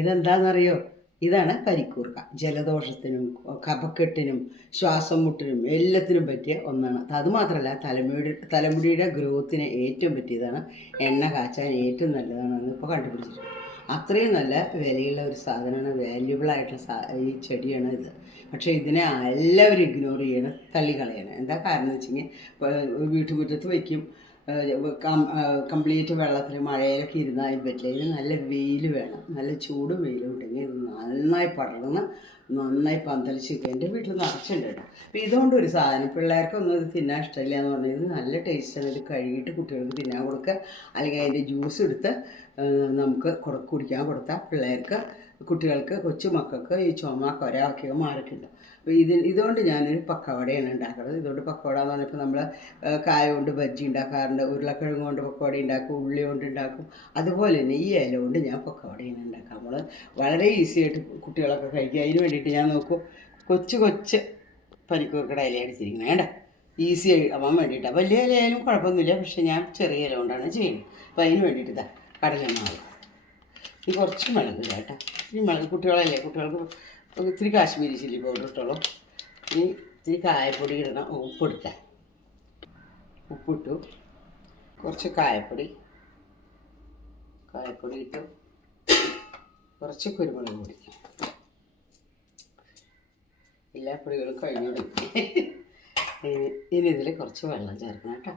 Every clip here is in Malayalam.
ഇതെന്താണെന്നറിയോ ഇതാണ് കരിക്കൂർക്ക. ജലദോഷത്തിനും കഫക്കെട്ടിനും ശ്വാസം മുട്ടിനും എല്ലാത്തിനും പറ്റിയ ഒന്നാണ്. അത് മാത്രമല്ല തലമുടി തലമുടിയുടെ ഗ്രോത്തിന് ഏറ്റവും പറ്റിയതാണ്. എണ്ണ കാച്ചാൻ ഏറ്റവും നല്ലതാണെന്ന് ഇപ്പോൾ കണ്ടുപിടിച്ചിട്ടുണ്ട് അത്രയും നല്ല വിലയുള്ള ഒരു സാധനമാണ്. വാല്യുബിളായിട്ടുള്ള ഈ ചെടിയാണ് ഇത്. പക്ഷേ ഇതിനെ എല്ലാവരും ഇഗ്നോർ ചെയ്യണം തള്ളിക്കളയണം. എന്താ കാരണം എന്ന് കഴിഞ്ഞാൽ വീട്ടുമുറ്റത്ത് വയ്ക്കും കംപ്ലീറ്റ് വെള്ളത്തിൽ മഴയിലൊക്കെ ഇരുന്നാൽ പറ്റില്ല ഇതിന് നല്ല വെയിൽ വേണം. നല്ല ചൂടും വെയിലും ഉണ്ടെങ്കിൽ നന്നായി പടർന്ന് നന്നായി പന്തലിച്ച് നിൽക്കുക എന്റെ വീട്ടിൽ നിറച്ചുണ്ട് കേട്ടോ. അപ്പോൾ ഇതുകൊണ്ട് ഒരു സാധനം പിള്ളേർക്കൊന്നും ഇത് തിന്നാൻ ഇഷ്ടമില്ല എന്ന് പറഞ്ഞാൽ ഇത് നല്ല ടേസ്റ്റാണ് ഇത് കഴുകിയിട്ട് കുട്ടികൾക്ക് തിന്നാൻ കൊടുക്കുക. അല്ലെങ്കിൽ അതിന്റെ ജ്യൂസ് എടുത്ത് നമുക്ക് കൊടു കുടിക്കാൻ കൊടുത്താൽ പിള്ളേർക്ക് കുട്ടികൾക്ക് കൊച്ചു മക്കൾക്ക് ഈ ചുമ കൊര ഒക്കെ മാറിക്കിട്ടും അപ്പോൾ ഇത് ഇതുകൊണ്ട് ഞാനൊരു പക്കവടയാണ് ഉണ്ടാക്കുന്നത്. ഇതുകൊണ്ട് പക്കവട എന്ന് പറഞ്ഞപ്പോൾ നമ്മൾ കായ കൊണ്ട് ബജ്ജി ഉണ്ടാക്കാറുണ്ട് ഉരുളക്കിഴങ്ങ് കൊണ്ട് പക്കവട ഉണ്ടാക്കും ഉള്ളി കൊണ്ട് ഉണ്ടാക്കും. അതുപോലെ തന്നെ ഈ ഇല കൊണ്ട് ഞാൻ പക്കവടയാണ് ഉണ്ടാക്കുക നമ്മൾ വളരെ ഈസി ആയിട്ട് കുട്ടികളൊക്കെ കഴിക്കുക. അതിന് വേണ്ടിയിട്ട് ഞാൻ നോക്കും. കൊച്ചു കൊച്ച് പനിക്കൂർക്കട ഇല അടിച്ചിരിക്കുന്നത് വേണ്ട ഈസി ആവാൻ വേണ്ടിയിട്ടാണ് വലിയ ഇലയായാലും കുഴപ്പമൊന്നുമില്ല. പക്ഷേ ഞാൻ ചെറിയ ഇല കൊണ്ടാണ് ചെയ്യുന്നത്. അപ്പോൾ അതിന് വേണ്ടിയിട്ട് ഇതാ കടലമാവ് ഇനി കുറച്ച് മുളക് കേട്ടോ. ഇനി മുളക് കുട്ടികളല്ലേ കുട്ടികൾക്ക് ഒത്തിരി കാശ്മീരി ചില്ലി പൗഡർ ഇട്ടോളൂ. ഇനി ഇത്തിരി കായപ്പൊടി ഇടണം. ഉപ്പിട്ട ഉപ്പിട്ടു കുറച്ച് കായപ്പൊടി. കായപ്പൊടി ഇട്ടു. കുറച്ച് കുരുമുളക് പൊടി. എല്ലാ പൊടികളും കഴിഞ്ഞു ഇനി ഇനി ഇതിൽ കുറച്ച് വെള്ളം ചേർക്കണം കേട്ടോ.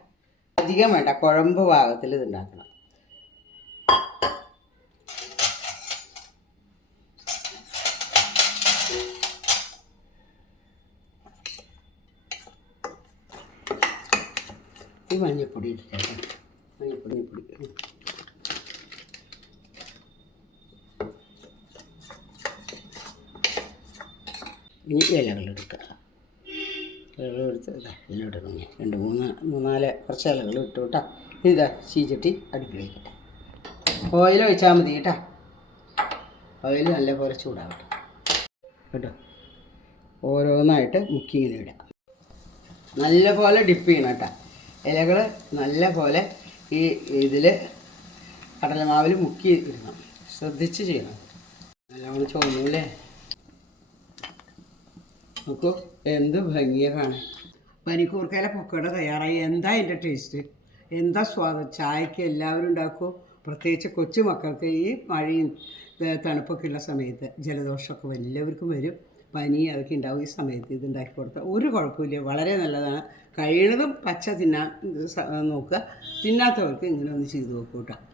അധികം വേണ്ട കുഴമ്പ് ഭാഗത്തിൽ ഇത് ഉണ്ടാക്കണം. ഈ മഞ്ഞപ്പൊടി ഇട്ടിട്ട് മഞ്ഞപ്പൊടി പൊടി ഇനി ഇലകൾ എടുക്കുക. ഇലകൾ ഞാൻ. രണ്ട് മൂന്ന് മൂന്നാൽ കുറച്ച് ഇലകൾ ഇട്ടു കേട്ടോ. ഇതാ ചീച്ചട്ടി അടുപ്പിൽ വയ്ക്കട്ടെ ഓയിൽ ഒഴിച്ചാൽ മതി കേട്ടോ. ഓയിൽ നല്ലപോലെ ചൂടാവട്ടെ. കേട്ടോ? ഓരോന്നായിട്ട് മുക്കി ഇടുക. ഇടാം നല്ലപോലെ ഡിപ്പ് ചെയ്യണം കേട്ടോ. ഇലകൾ നല്ലപോലെ ഈ ഇതിൽ കടലമാവിൽ മുക്കി ഇടണം. ശ്രദ്ധിച്ച് ചെയ്യണം. നല്ലവണ്ണം ചോന്നൂല്ലേ നോക്കൂ എന്ത് ഭംഗിയാണ്. പനിക്കൂർക്കയില പൊക്കട തയ്യാറായി. എന്താ അതിന്റെ ടേസ്റ്റ് എന്താ സ്വാദം? ചായക്ക് എല്ലാവരും ഉണ്ടാക്കും. പ്രത്യേകിച്ച് കൊച്ചുമക്കൾക്ക് ഈ മഴയും ഏ, തണുപ്പൊക്കെ ഉള്ള സമയത്ത് ജലദോഷമൊക്കെ എല്ലാവർക്കും വരും. പനി അതൊക്കെ ഉണ്ടാവും ഈ സമയത്ത് ഇത് ഉണ്ടാക്കി കൊടുത്താൽ. ഒരു കുഴപ്പമില്ല വളരെ നല്ലതാണ്. കഴിയണതും പച്ച തിന്നാൻ നോക്കുക. തിന്നാത്തവർക്ക് ഇങ്ങനെ ഒന്ന് ചെയ്ത് നോക്കൂ കേട്ടോ.